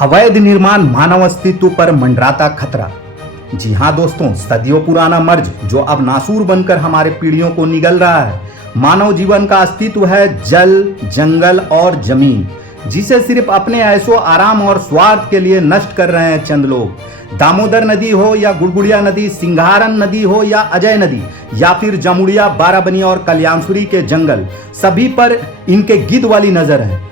अवैध निर्माण मानव अस्तित्व पर मंडराता खतरा। जी हाँ दोस्तों, सदियों पुराना मर्ज जो अब नासूर बनकर हमारे पीढ़ियों को निगल रहा है। मानव जीवन का अस्तित्व है जल, जंगल और जमीन, जिसे सिर्फ अपने ऐशो आराम और स्वार्थ के लिए नष्ट कर रहे हैं चंद लोग। दामोदर नदी हो या गुड़गुड़िया नदी, सिंघारन नदी हो या अजय नदी, या फिर जमुड़िया, बाराबनी और कल्याणसुरी के जंगल, सभी पर इनके गिद्ध वाली नजर है,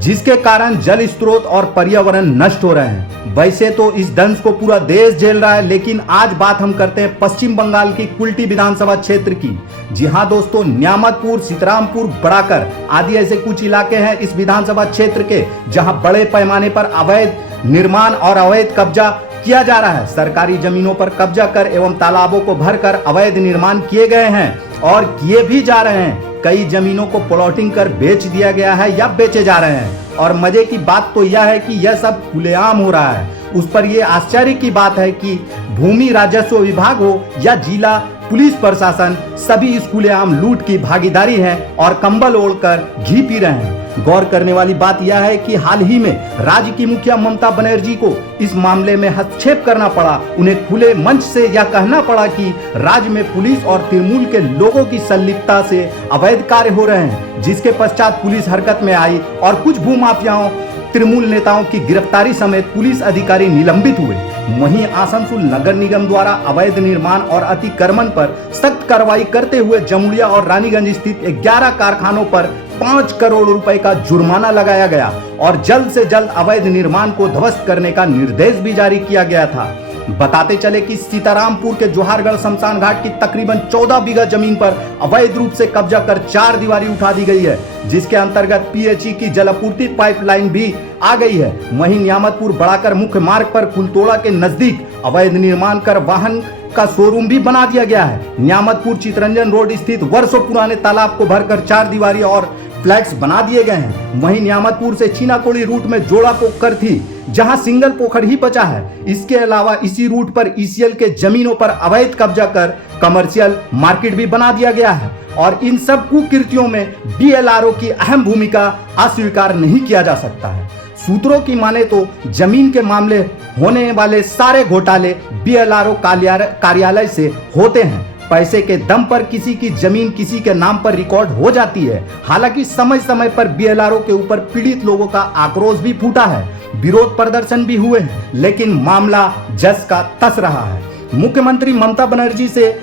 जिसके कारण जल स्रोत और पर्यावरण नष्ट हो रहे हैं। वैसे तो इस दंश को पूरा देश झेल रहा है, लेकिन आज बात हम करते हैं पश्चिम बंगाल की कुल्टी विधानसभा क्षेत्र की। जी हाँ दोस्तों, न्यामतपुर, सीतारामपुर, बड़ाकर आदि ऐसे कुछ इलाके हैं इस विधानसभा क्षेत्र के, जहां बड़े पैमाने पर अवैध निर्माण और अवैध कब्जा किया जा रहा है। सरकारी जमीनों पर कब्जा कर एवं तालाबों को भरकर अवैध निर्माण किए गए हैं और किए भी जा रहे हैं। कई जमीनों को प्लॉटिंग कर बेच दिया गया है या बेचे जा रहे हैं। और मजे की बात तो यह है कि यह सब खुलेआम हो रहा है। उस पर यह आश्चर्य की बात है कि भूमि राजस्व विभाग हो या जिला पुलिस प्रशासन, सभी इस खुलेआम लूट की भागीदारी है और कंबल ओढ़कर घी पी रहे हैं। गौर करने वाली बात यह है कि हाल ही में राज्य की मुखिया ममता बनर्जी को इस मामले में हस्तक्षेप करना पड़ा। उन्हें खुले मंच से यह कहना पड़ा कि राज्य में पुलिस और तृणमूल के लोगों की संलिप्तता से अवैध कार्य हो रहे हैं, जिसके पश्चात पुलिस हरकत में आई और कुछ भूमाफियाओं, तृणमूल नेताओं की गिरफ्तारी समेत पुलिस अधिकारी निलंबित हुए। वहीं आसनसोल नगर निगम द्वारा अवैध निर्माण और अतिक्रमण पर सख्त कार्रवाई करते हुए जमुड़िया और रानीगंज स्थित 11 कारखानों पर 5 करोड़ रुपए का जुर्माना लगाया गया और जल्द से जल्द अवैध निर्माण को ध्वस्त करने का निर्देश भी जारी किया गया था। बताते चले कि सीतारामपुर के जोहारगढ़ शमशान घाट की तकरीबन 14 बीघा जमीन पर अवैध रूप से कब्जा कर 4 दीवारी उठा दी गई है, जिसके अंतर्गत पीएचई की जलापूर्ति पाइपलाइन भी आ गई है। वहीं न्यामतपुर बड़ाकर मुख्य मार्ग पर कुलतोड़ा के नजदीक अवैध निर्माण कर वाहन का शोरूम भी बना दिया गया है। न्यामतपुर चितरंजन रोड स्थित वर्षों पुराने तालाब को भरकर 4 दीवारी और फ्लैट्स बना दिए गए हैं। वहीं न्यामतपुर से छीनाकोड़ी रूट में जोड़ा पोखर थी, जहां सिंगल पोखर ही बचा है। इसके अलावा इसी रूट पर ईसीएल के जमीनों पर अवैध कब्जा कर कमर्शियल मार्केट भी बना दिया गया है। और इन सब कुकृतियों में बीएलआरओ की अहम भूमिका अस्वीकार नहीं किया जा सकता है। सूत्रों की माने तो जमीन के मामले होने वाले सारे घोटाले बीएलआरओ कार्यालय से होते हैं। पैसे के दम पर किसी की जमीन किसी के नाम पर रिकॉर्ड हो जाती है। हालांकि समय समय पर बीएलआरओ के ऊपर पीड़ित लोगों का आक्रोश भी फूटा है, विरोध प्रदर्शन भी हुए हैं, लेकिन मामला जस का तस रहा है। मुख्यमंत्री ममता बनर्जी से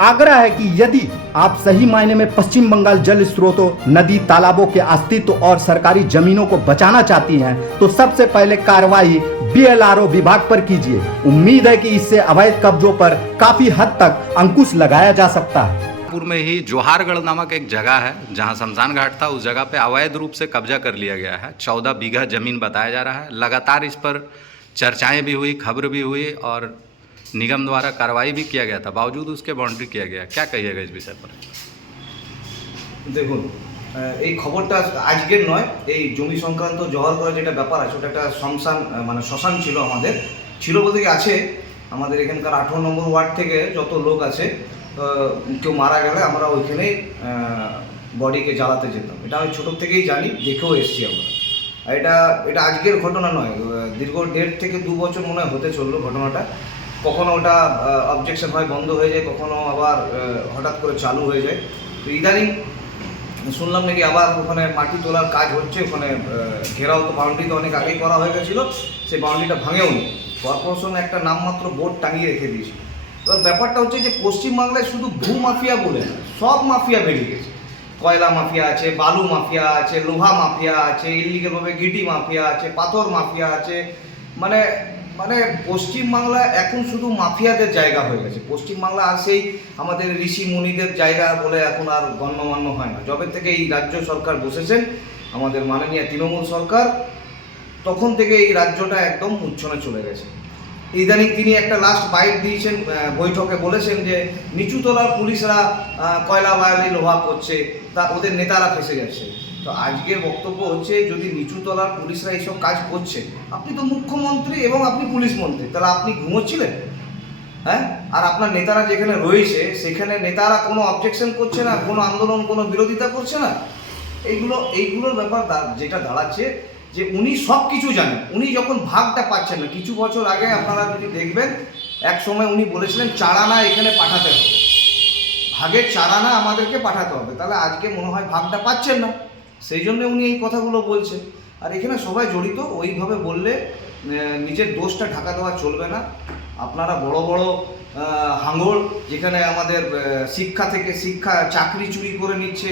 आग्रह है कि यदि आप सही मायने में पश्चिम बंगाल जल स्रोतों, नदी, तालाबों के अस्तित्व और सरकारी जमीनों को बचाना चाहती हैं, तो सबसे पहले कार्रवाई बीएलआरओ विभाग पर कीजिए। उम्मीद है कि इससे अवैध कब्जों पर काफी हद तक अंकुश लगाया जा सकता है। पूर्व में ही जोहारगढ़ नामक एक जगह है जहां शमशान घाट था, उस जगह पे अवैध रूप से कब्जा कर लिया गया है। 14 बीघा जमीन बताया जा रहा है। लगातार इस पर चर्चाएं भी हुई, खबर भी हुई और निगम द्वारा कार्रवाई भी किया गया था, बावजूद उसके बाउंड्री किया गया। क्या कहिएगा इस विषय पर? দেখুন, এই খবরটা আজকের নয়। এই জমি সংক্রান্ত জহর করা যেটা ব্যাপার আছে, ওটা একটা শ্মশান মানে শ্মশান ছিল আমাদের, ছিল বলতে কি আছে আমাদের এখানকার 18 নম্বর ওয়ার্ড থেকে যত লোক আছে, কেউ মারা গেলে আমরা ওইখানেই বডিকে জ্বালাতে যেতাম। এটা আমি ছোটো থেকেই জানি, দেখেও এসেছি আমরা। এটা এটা আজকের ঘটনা নয়, দীর্ঘ 1.5 থেকে 2 বছর মনে হয় হতে চললো ঘটনাটা। কখনো ওটা অবজেকশন হয়, বন্ধ হয়ে যায়, কখনো আবার হঠাৎ করে চালু হয়ে যায়। তো ইদানিং শুনলাম নাকি আবার ওখানে মাটি তোলার কাজ হচ্ছে। ওখানে ঘেরাও তো বাউন্ডারি তো অনেক আগেই করা হয়ে গেছিলো, সেই বাউন্ডারিটা ভাঙেও নি, কর্পোরেশন একটা নামমাত্র বোর্ড টাঙিয়ে রেখে দিয়েছিল। এবার ব্যাপারটা হচ্ছে যে পশ্চিমবাংলায় শুধু ভূ মাফিয়া বলে না, সব মাফিয়া বেরিয়ে গেছে। কয়লা মাফিয়া আছে, বালু মাফিয়া আছে, লোহা মাফিয়া আছে, ইলিগালভাবে গিটি মাফিয়া আছে, পাথর মাফিয়া আছে। মানে মানে পশ্চিমবাংলা এখন শুধু মাফিয়াদের জায়গা হয়ে গেছে। পশ্চিমবাংলা আর সেই আমাদের ঋষি মুনিদের জায়গা বলে এখন আর গণ্যমান্য হয় না। যবে থেকে এই রাজ্য সরকার বসেছেন, আমাদের মাননীয় তৃণমূল সরকার, তখন থেকে এই রাজ্যটা একদম উচ্ছনে চলে গেছে। ইদানিং তিনি একটা লাস্ট বাইট দিয়েছেন, বৈঠকে বলেছেন যে নিচুতলার পুলিশরা কয়লা বায়ালি লোহা করছে, তা ওদের নেতারা ফেসে যাচ্ছে। তো আজকের বক্তব্য হচ্ছে, যদি নিচুতলার পুলিশরা এইসব কাজ করছে, আপনি তো মুখ্যমন্ত্রী এবং আপনি পুলিশ মন্ত্রী, তাহলে আপনি ঘুমোচ্ছিলেন? হ্যাঁ, আর আপনার নেতারা যেখানে রয়েছে সেখানে নেতারা কোনো অবজেকশন করছে না, কোনো আন্দোলন, কোনো বিরোধিতা করছে না। এইগুলোর ব্যাপার যেটা দাঁড়াচ্ছে যে উনি সব কিছু জানেন। উনি যখন ভাগটা পাচ্ছেন না, কিছু বছর আগে আপনারা যদি দেখবেন, এক সময় উনি বলেছিলেন চারানা এখানে পাঠাতে হবে, ভাগের চারানা আমাদেরকে পাঠাতে হবে, তাহলে আজকে মনে হয় ভাগটা পাচ্ছেন না, সেই জন্য উনি এই কথাগুলো বলছেন। আর এখানে সবাই জড়িত, ওইভাবে বললে নিজের দোষটা ঢাকা দেওয়া চলবে না। আপনারা বড় বড় হাঙ্গর, যেখানে আমাদের শিক্ষা চাকরি চুরি করে নিচ্ছে,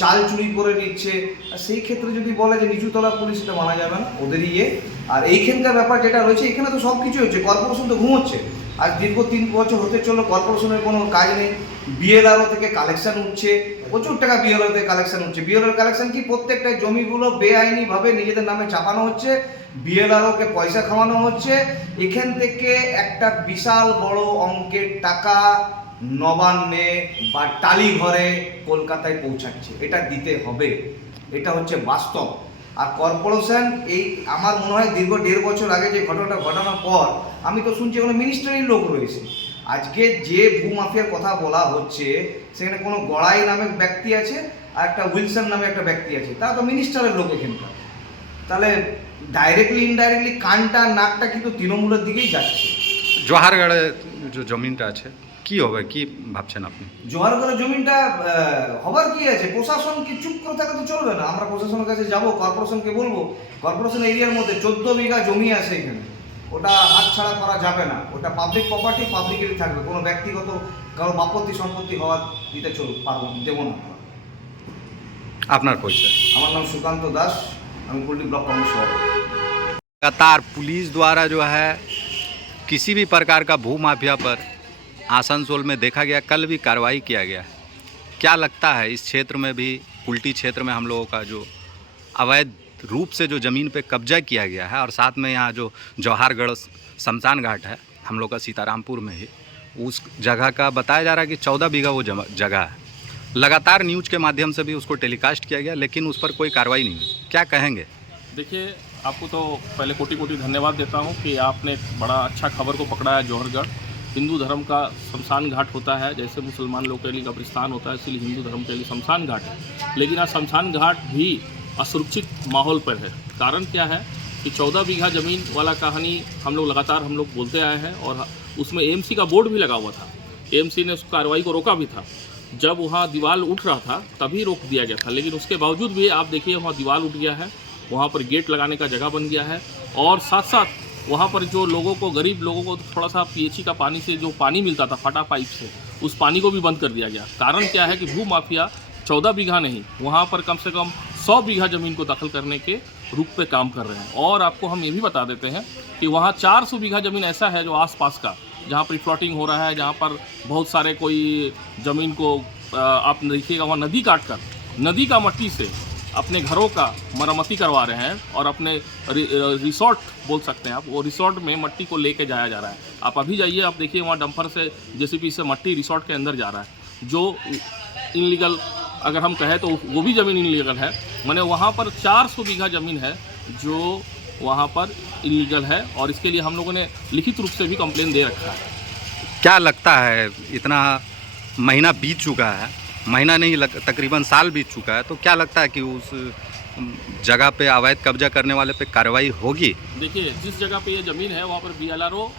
চাল চুরি করে নিচ্ছে, সেই ক্ষেত্রে যদি বলে যে নিচুতলা পুলিশ, এটা মানা যাবে না, ওদেরই ইয়ে। আর এইখানকার ব্যাপার যেটা রয়েছে, এখানে তো সব কিছু হচ্ছে, কর্পোরেশন তো ঘুমোচ্ছে। আজ দীর্ঘ 3 বছর হতে চললো, কর্পোরেশনের কোনো কাজ নেই। বিএলআরও থেকে কালেকশন উঠছে, প্রচুর টাকা বিএলআর থেকে কালেকশন উঠছে। বিএলআর কালেকশন কি, প্রত্যেকটা জমিগুলো বেআইনিভাবে নিজেদের নামে চাপানো হচ্ছে, বিএলআরওকে পয়সা খাওয়ানো হচ্ছে। এখান থেকে একটা বিশাল বড় অঙ্কের টাকা নবান্নে বা টালিঘরে কলকাতায় পৌঁছাচ্ছে, এটা দিতে হবে, এটা হচ্ছে বাস্তব। আর কর্পোরেশন, এই আমার মনে হয় দীর্ঘ 1.5 বছর আগে যে ঘটনাটা ঘটানোর পর আমি তো শুনছি কোনো মিনিস্টারির লোক রয়েছে। আজকে যে ভূমাফিয়ার কথা বলা হচ্ছে, সেখানে কোনো গড়াই নামে ব্যক্তি আছে আর একটা উইলসন নামে একটা ব্যক্তি আছে, তারা তো মিনিস্টারের লোক এখানকার। তাহলে ডাইরেক্টলি ইনডাইরেক্টলি কানটা নাকটা কিন্তু তৃণমূলের দিকেই যাচ্ছে। জোহারগড়ে যে জমিনটা আছে কি হবে, কি ভাবছেন আপনি? জোহারগড়ের জমিনটা হবার কি আছে, প্রশাসন কি চুপ করে থাকা তো চলবে না। আমরা প্রশাসনের কাছে যাব, কর্পোরেশনকে বলবো, কর্পোরেশন এরিয়ার মধ্যে 14 বিঘা জমি আছে এখানে, ওটা হাতছাড়া করা যাবে না, ওটা পাবলিক প্রপার্টি, পাবলিকেরই থাকবে, কোনো ব্যক্তিগত কারো বাপত্তি সম্পত্তি হওয়া দিতে দেবো না। আপনার পরিচয়? আমার নাম সুকান্ত দাস, আমি কুলটি ব্লক কংগ্রেস সভাপতি। लगातार पुलिस द्वारा जो है किसी भी प्रकार का भू माफिया पर आसनसोल में देखा गया, कल भी कार्रवाई किया गया। क्या लगता है इस क्षेत्र में भी, कुल्टी क्षेत्र में हम लोगों का जो अवैध रूप से जो ज़मीन पे कब्जा किया गया है, और साथ में यहाँ जो जौहारगढ़ शमशान घाट है हम लोग का सीतारामपुर में ही, उस जगह का बताया जा रहा है कि 14 बीघा वो जगह है। लगातार न्यूज़ के माध्यम से भी उसको टेलीकास्ट किया गया, लेकिन उस पर कोई कार्रवाई नहीं हुई। क्या कहेंगे? देखिए, आपको तो पहले कोटि कोटि धन्यवाद देता हूं कि आपने एक बड़ा अच्छा खबर को पकड़ा है। जौहरगढ़ हिंदू धर्म का शमशान घाट होता है, जैसे मुसलमान लोग के लिए कब्रिस्तान होता है, इसलिए हिंदू धर्म के लिए शमशान घाट है। लेकिन आज शमशान घाट भी असुरक्षित माहौल पर है। कारण क्या है कि 14 बीघा ज़मीन वाला कहानी हम लोग लगातार बोलते आए हैं, और उसमें एएमसी का बोर्ड भी लगा हुआ था। एएमसी ने उस कार्रवाई को रोका भी था। जब वहाँ दीवार उठ रहा था तभी रोक दिया गया था, लेकिन उसके बावजूद भी आप देखिए वहाँ दीवार उठ गया है, वहाँ पर गेट लगाने का जगह बन गया है, और साथ साथ वहाँ पर जो लोगों को, गरीब लोगों को थोड़ा सा पीएचई का पानी से जो पानी मिलता था फटा पाइप से, उस पानी को भी बंद कर दिया गया। कारण क्या है कि भू माफिया 14 बीघा नहीं, वहाँ पर कम से कम 100 बीघा ज़मीन को दखल करने के रूप पे काम कर रहे हैं। और आपको हम ये भी बता देते हैं कि वहाँ 400 बीघा ज़मीन ऐसा है जो आसपास का, जहाँ पर प्लॉटिंग हो रहा है, जहाँ पर बहुत सारे कोई ज़मीन को आप देखिएगा वहाँ नदी काट कर, नदी का मट्टी से अपने घरों का मरम्मती करवा रहे हैं, और अपने रिसोर्ट बोल सकते हैं आप, वो रिसोर्ट में मट्टी को लेके जाया जा रहा है। आप अभी जाइए, आप देखिए वहाँ डंपर से, जेसीबी से मट्टी रिसोर्ट के अंदर जा रहा है, जो इनलीगल अगर हम कहें तो वो भी ज़मीन इनलीगल है। माने वहाँ पर 400 बीघा ज़मीन है जो वहाँ पर इनलीगल है, और इसके लिए हम लोगों ने लिखित रूप से भी कंप्लेन दे रखा है। क्या लगता है, इतना महीना बीत चुका है, महीना नहीं तकरीबन साल बीत चुका है, तो क्या लगता है कि उस जगह पे अवैध कब्जा करने वाले पे कार्रवाई होगी? देखिए, जिस जगह पे ये ज़मीन है वहाँ पर बीएलआरओ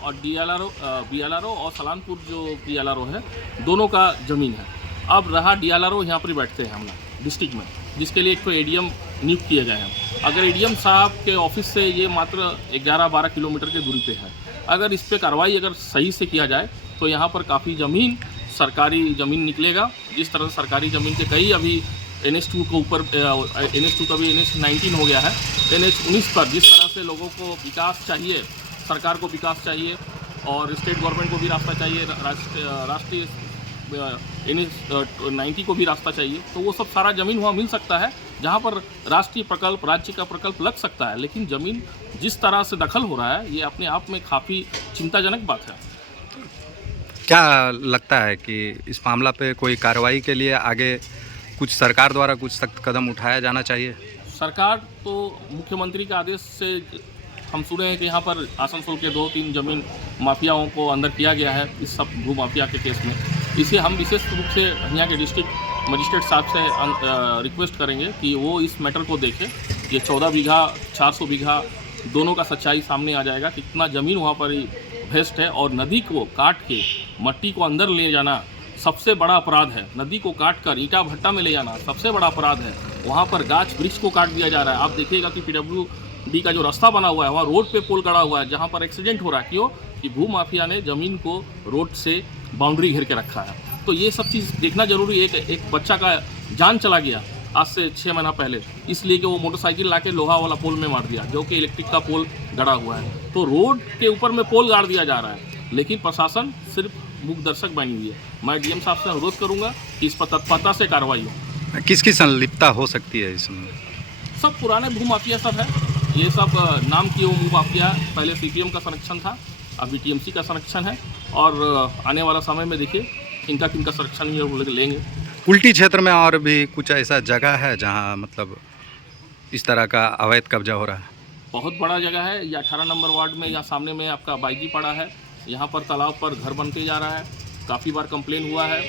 और सलानपुर जो बीएलआरओ है, दोनों का ज़मीन है। अब रहा डीएलआरओ यहाँ पर बैठते हैं हम लोग डिस्ट्रिक्ट में, जिसके लिए एक तो एडीएम नियुक्त किए गए हैं। अगर एडीएम साहब के ऑफिस से ये मात्र 11-12 किलोमीटर की दूरी पे है, अगर इस पर कार्रवाई अगर सही से किया जाए तो यहाँ पर काफ़ी ज़मीन, सरकारी ज़मीन निकलेगा। जिस तरह सरकारी ज़मीन के कई अभी NH2 के ऊपर, NH2 का भी NH19 हो गया है, NH19 पर जिस तरह से लोगों को विकास चाहिए, सरकार को विकास चाहिए, और स्टेट गवर्नमेंट को भी रास्ता चाहिए, राष्ट्रीय NH90 को भी रास्ता चाहिए, तो वो सब सारा ज़मीन वहाँ मिल सकता है, जहाँ पर राष्ट्रीय प्रकल्प, राज्य का प्रकल्प लग सकता है। लेकिन ज़मीन जिस तरह से दखल हो रहा है, ये अपने आप में काफ़ी चिंताजनक बात है। क्या लगता है कि इस मामला पे कोई कार्रवाई के लिए आगे कुछ सरकार द्वारा कुछ सख्त कदम उठाया जाना चाहिए? सरकार तो मुख्यमंत्री के आदेश से हम सुने हैं कि यहाँ पर आसनसोल के 2-3 ज़मीन माफियाओं को अंदर किया गया है इस सब भू माफिया के केस में। इसे हम विशेष रूप से यहाँ के डिस्ट्रिक्ट मजिस्ट्रेट साहब से रिक्वेस्ट करेंगे कि वो इस मैटर को देखें ये 14 बीघा 400 बीघा दोनों का सच्चाई सामने आ जाएगा। कितना ज़मीन वहाँ पर वेस्ट है, और नदी को काट के मट्टी को अंदर ले जाना सबसे बड़ा अपराध है। नदी को काट कर ईटा भट्टा में ले जाना सबसे बड़ा अपराध है। वहाँ पर गाछ वृक्ष को काट दिया जा रहा है। आप देखिएगा कि PWD का जो रास्ता बना हुआ है, वहाँ रोड पे पोल गड़ा हुआ है, जहाँ पर एक्सीडेंट हो रहा है। क्यों? कि भू माफिया ने ज़मीन को रोड से बाउंड्री घेर के रखा है। तो ये सब चीज़ देखना जरूरी है। एक बच्चा का जान चला गया आज से 6 महीना पहले, इसलिए कि वो मोटरसाइकिल लाके लोहा वाला पोल में मार दिया, जो कि इलेक्ट्रिक का पोल गड़ा हुआ है। तो रोड के ऊपर में पोल गाड़ दिया जा रहा है, लेकिन प्रशासन सिर्फ मूक दर्शक बनी हुई है। मैं DM साहब से अनुरोध करूंगा कि इस पर तत्परता से कार्रवाई हो। किसकी संलिप्तता हो सकती है इसमें? सब पुराने भू माफिया सब है, ये सब नाम किए हुए भू माफिया। पहले CPM का संरक्षण था, अभी TMC का संरक्षण है, और आने वाला समय में देखिए किनका किनका संरक्षण ये लोग लेंगे। कुल्टी क्षेत्र में और भी कुछ ऐसा जगह है जहाँ मतलब इस तरह का अवैध कब्जा हो रहा है? बहुत बड़ा जगह है। ये 18 नंबर वार्ड में, यहाँ सामने में आपका बाईजी पड़ा है, यहाँ पर तालाब पर घर बन के जा रहा है। काफ़ी बार कंप्लेन हुआ है।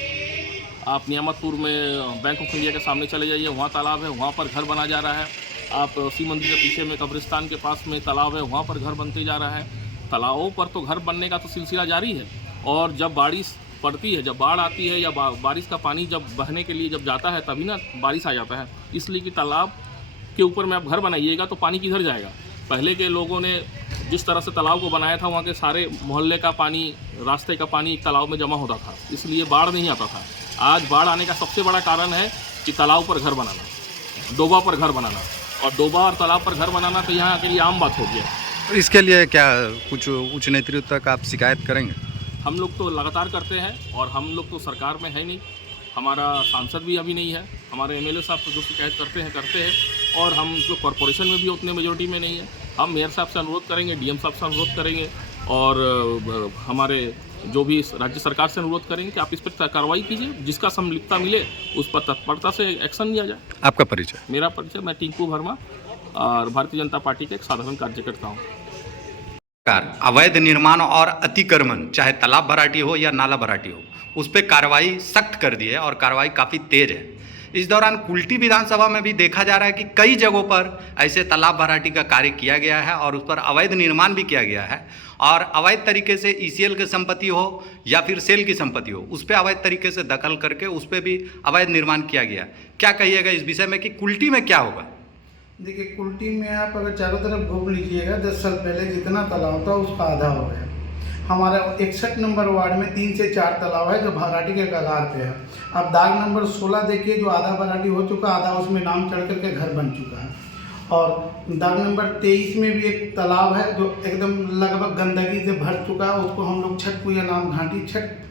आप नियामतपुर में बैंक ऑफ इंडिया के सामने चले जाइए, वहाँ तालाब है, वहाँ पर घर बना जा रहा है। आप शिव मंदिर के पीछे में कब्रिस्तान के पास में तालाब है, वहाँ पर घर बनते जा रहा है। तालाबों पर तो घर बनने का तो सिलसिला जारी है, और जब बारिश पड़ती है, जब बाढ़ आती है या बारिश का पानी जब बहने के लिए जब जाता है, तभी ना बारिश आ जाता है। इसलिए कि तालाब के ऊपर में आप घर बनाइएगा तो पानी किधर जाएगा? पहले के लोगों ने जिस तरह से तालाब को बनाया था, वहाँ के सारे मोहल्ले का पानी, रास्ते का पानी तालाब में जमा होता था, इसलिए बाढ़ नहीं आता था। आज बाढ़ आने का सबसे बड़ा कारण है कि तालाब पर घर बनाना, डोबा पर घर बनाना, और डोबा और तालाब पर घर बनाना तो यहाँ के लिए आम बात हो गया। तो इसके लिए क्या कुछ उच्च नेतृत्व तक आप शिकायत करेंगे? हम लोग तो लगातार करते हैं, और हम लोग तो सरकार में है नहीं, हमारा सांसद भी अभी नहीं है, हमारे MLA साहब तो जो शिकायत करते हैं, और हम लोग कॉरपोरेशन में भी उतने मेजोरिटी में नहीं है। हम मेयर साहब से अनुरोध करेंगे, DM साहब से अनुरोध करेंगे, और हमारे जो भी राज्य सरकार से अनुरोध करेंगे कि आप इस पर कार्रवाई कीजिए, जिसका संलिप्तता मिले उस पर तत्परता से एक्शन लिया जाए। आपका परिचय? मेरा परिचय, मैं टिंकू वर्मा और भारतीय जनता पार्टी के एक साधारण कार्यकर्ता हूँ। अवैध निर्माण और अतिक्रमण, चाहे तालाब भराटी हो या नाला भराटी हो, उस पर कार्रवाई सख्त कर दी है, और कार्रवाई काफ़ी तेज है। इस दौरान कुल्टी विधानसभा में भी देखा जा रहा है कि कई जगहों पर ऐसे तालाब भराटी का कार्य किया गया है, और उस पर अवैध निर्माण भी किया गया है, और अवैध तरीके से ECL की संपत्ति हो या फिर सेल की संपत्ति हो, उस पर अवैध तरीके से दखल करके उस पर भी अवैध निर्माण किया गया। क्या कहिएगा इस विषय में कि कुल्टी में क्या होगा? देखिए, कुल्टी में आप अगर चारों तरफ घूम लीजिएगा, 10 साल पहले जितना तालाब था उसका आधा हो गया। हमारा 61 नंबर वार्ड में 3 से 4 तालाब है जो भराटी के कगार पे है। अब दाग नंबर 16 देखिए, जो आधा भराटी हो चुका, आधा उसमें नाम चढ़ करके घर बन चुका है। और दाग नंबर 23 में भी एक तालाब है जो एकदम लगभग गंदगी से भर चुका है। उसको हम लोग छठ पूजा नाम घाटी छठ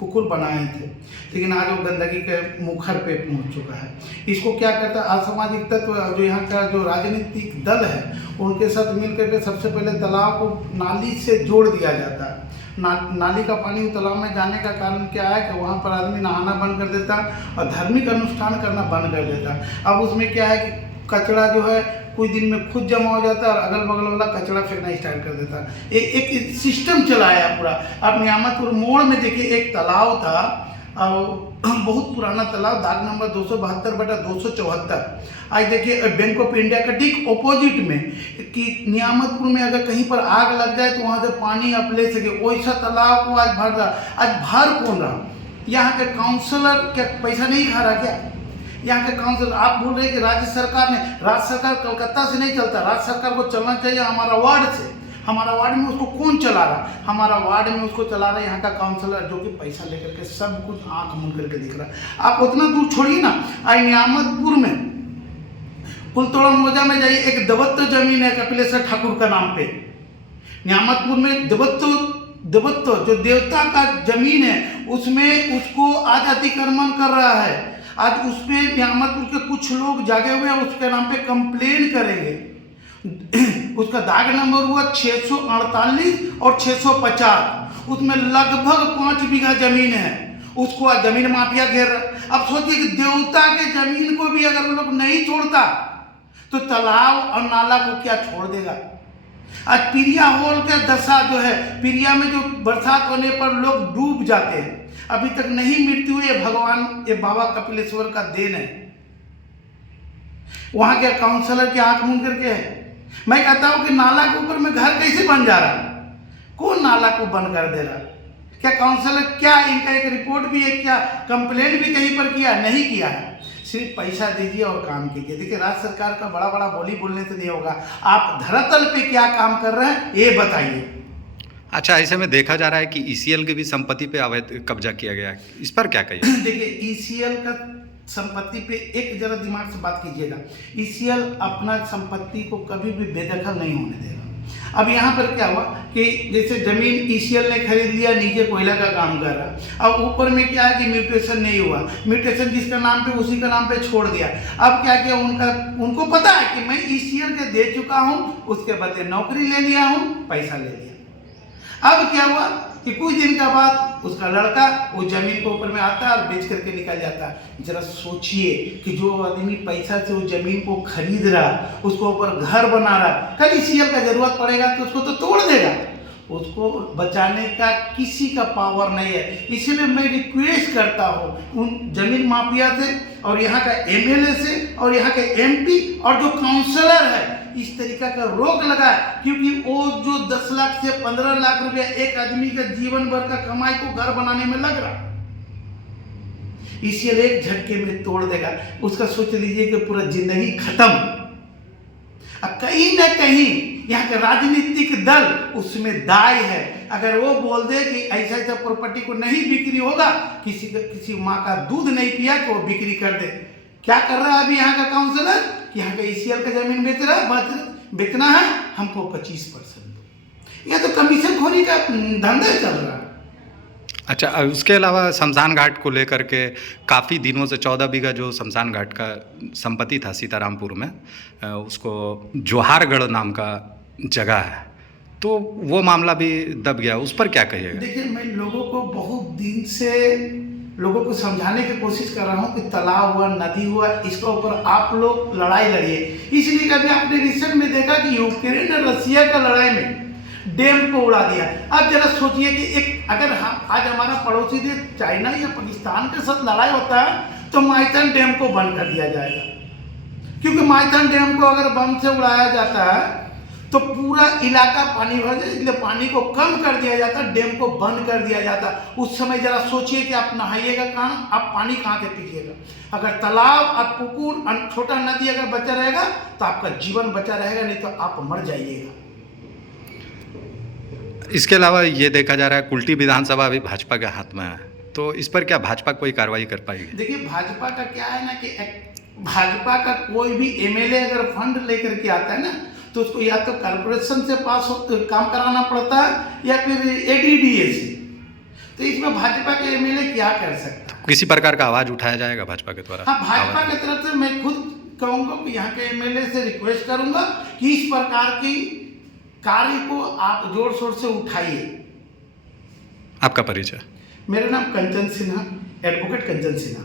पुकुर बनाए थे, लेकिन आज वो गंदगी के मुखर पे पहुंच चुका है। इसको क्या कहता है, असामाजिक तत्व जो यहाँ का जो राजनीतिक दल है, उनके साथ मिल करके सबसे पहले तालाब को नाली से जोड़ दिया जाता है। नाली का पानी तालाब में जाने का कारण क्या है कि वहाँ पर आदमी नहाना बंद कर देता है और धार्मिक अनुष्ठान करना बंद कर देता है। अब उसमें क्या है कि कचरा जो है कुछ दिन में खुद जमा हो जाता है, और अगल बगल वाला कचरा फेंकना स्टार्ट कर देता है। एक सिस्टम चलाया पूरा। अब नियामतपुर मोड़ में देखिए, एक तालाब था, बहुत पुराना तालाब, दाग नंबर 272/274। आज देखिए बैंक ऑफ इंडिया का ठीक ऑपोजिट में, कि नियामतपुर में अगर कहीं पर आग लग जाए तो वहाँ से पानी आप ले सके, वैसा तालाब को आज भर रहा। आज भर कौन रहा? यहाँ के काउंसलर क्या पैसा नहीं खा रहा क्या? यहाँ के काउंसिल, आप बोल रहे हैं कि राज्य सरकार ने, राज्य सरकार कलकत्ता से नहीं चलता, राज्य सरकार को चलना चाहिए हमारा वार्ड से। हमारा वार्ड में उसको कौन चला रहा? हमारा वार्ड में उसको चला रहा है यहाँ का काउंसलर, जो कि पैसा लेकर के सब कुछ आंख मूंद करके दिख रहा है। आप उतना दूर छोड़िए ना, आज नियामतपुर में कुलतोड़ा मौजा में जाइए, एक देवत्व जमीन है कपिलेश्वर ठाकुर का नाम पे। नियामतपुर में देवत्व जो देवता का जमीन है, उसमें उसको आज अतिक्रमण कर रहा है। आज उस पर नियामतपुर के कुछ लोग जागे हुए हैं, उसके नाम पे कंप्लेन करेंगे। उसका दाग नंबर हुआ 648 और 650। उसमें लगभग 5 बीघा जमीन है, उसको आज जमीन माफिया घेर रहा। अब सोचिए कि देवता के जमीन को भी अगर वो लोग नहीं छोड़ता तो तालाब और नाला को क्या छोड़ देगा? आज पिरिया होल का दशा जो है, पिरिया में जो बरसात होने पर लोग डूब जाते हैं, अभी तक नहीं मृत्यु हुई। ये भगवान, ये बाबा कपिलेश्वर का देन है। वहाँ के काउंसलर की आंख मूंद करके है। मैं कहता हूँ कि नाला के ऊपर में घर कैसे बन जा रहा, कौन नाला को बंद कर दे रहा? क्या काउंसलर, क्या इनका एक रिपोर्ट भी है, क्या कंप्लेंट भी कहीं पर किया? नहीं किया है। सिर्फ पैसा दीजिए और काम कीजिए। देखिए, राज्य सरकार का बड़ा बड़ा बोली बोलने से नहीं होगा, आप धरातल पे क्या काम कर रहे हैं ये बताइए। अच्छा, ऐसे में देखा जा रहा है कि ईसीएल की भी संपत्ति पे अवैध कब्जा किया गया है, इस पर क्या कहिए? देखिए, ईसीएल का संपत्ति पे एक जरा दिमाग से बात कीजिएगा। ईसीएल अपना संपत्ति को कभी भी बेदखल नहीं होने देगा। अब यहाँ पर क्या हुआ कि जैसे जमीन ईसीएल ने खरीद लिया, नीचे कोयला का काम कर रहा, अब ऊपर में क्या है कि म्यूटेशन नहीं हुआ, म्यूटेशन जिसका नाम पे उसी का नाम पे छोड़ दिया। अब क्या किया, उनको पता है कि मैं ईसीएल के दे चुका हूँ, उसके बदले नौकरी ले लिया हूँ, पैसा ले लिया। अब क्या हुआ कि कुछ दिन का बाद उसका लड़का वो जमीन को ऊपर में आता है और बेच करके निकल जाता है। जरा सोचिए कि जो आदमी पैसा से वो जमीन को खरीद रहा, उसको ऊपर घर बना रहा, कल ईसीएल का जरूरत पड़ेगा तो उसको तो तोड़ देगा, उसको बचाने का किसी का पावर नहीं है। इसलिए मैं रिक्वेस्ट करता हूँ उन जमीन माफिया से और यहाँ का एमएलए से और यहाँ के एमपी और जो काउंसलर है, इस तरीका का रोक लगाए, क्योंकि वो जो 10 लाख से 15 लाख रुपया एक आदमी का जीवन भर का कमाई को घर बनाने में लग रहा, इसलिए एक झटके में तोड़ देगा। उसका सोच लीजिए कि पूरा जिंदगी खत्म। अब कहीं ना कहीं यहाँ का राजनीतिक दल उसमें दाई है। अगर वो बोल दे कि ऐसा ऐसा प्रॉपर्टी को नहीं बिक्री होगा, किसी माँ का दूध नहीं पिया तो वो बिक्री कर दे। क्या कर रहा है अभी यहाँ का काउंसलर कि यहाँ का ईसीएल का जमीन बेच रहा है, बेचना है हमको 25%। यह तो कमीशन खोरी का धंधा चल रहा है। अच्छा, उसके अलावा शमशान घाट को लेकर के काफ़ी दिनों से 14 बीघा जो शमशान घाट का संपत्ति था सीतारामपुर में, उसको जोहारगढ़ नाम का जगह है, तो वो मामला भी दब गया, उस पर क्या कहिएगा? देखिए, मैं लोगों को बहुत दिन से लोगों को समझाने की कोशिश कर रहा हूँ कि तालाब हुआ, नदी हुआ, इसके ऊपर आप लोग लड़ाई लड़िए। इसलिए कभी आपने रिसेंट में देखा कि यूक्रेन और रसिया का लड़ाई में डैम को उड़ा दिया। अब जरा सोचिए कि एक अगर हम आज हमारा पड़ोसी देश चाइना या पाकिस्तान के साथ लड़ाई होता है तो माइथन डैम को बंद कर दिया जाएगा, क्योंकि माइथन डैम को अगर बम से उड़ाया जाता है तो पूरा इलाका पानी भर जाए, इसलिए पानी को कम कर दिया जाता, डैम को बंद कर दिया जाता। उस समय जरा सोचिए कि आप नहाइएगा कहाँ, आप पानी कहाँ से पीजिएगा। अगर तालाब और पुकुर छोटा नदी अगर बचा रहेगा तो आपका जीवन बचा रहेगा, नहीं तो आप मर जाइएगा। इसके अलावा ये देखा जा रहा है कुल्टी विधानसभा अभी भाजपा के हाथ में है, तो इस पर क्या भाजपा कोई कार्रवाई कर पाएगी? देखिए, भाजपा का क्या है ना कि भाजपा का कोई भी एमएलए अगर फंड लेकर के आता है ना तो उसको या तो कॉर्पोरेशन से पास काम कराना पड़ता है या फिर एडीडीए से। तो इसमें भाजपा के एमएलए क्या कर सकता है? किसी प्रकार का आवाज उठाया जाएगा भाजपा के द्वारा? हाँ, भाजपा की तरफ से मैं खुद कहूँगा कि यहाँ के एमएलए से रिक्वेस्ट करूँगा कि इस प्रकार की कार्य को आप जोर शोर से उठाइए। आपका परिचय? मेरा नाम कंचन सिन्हा, एडवोकेट कंचन सिन्हा।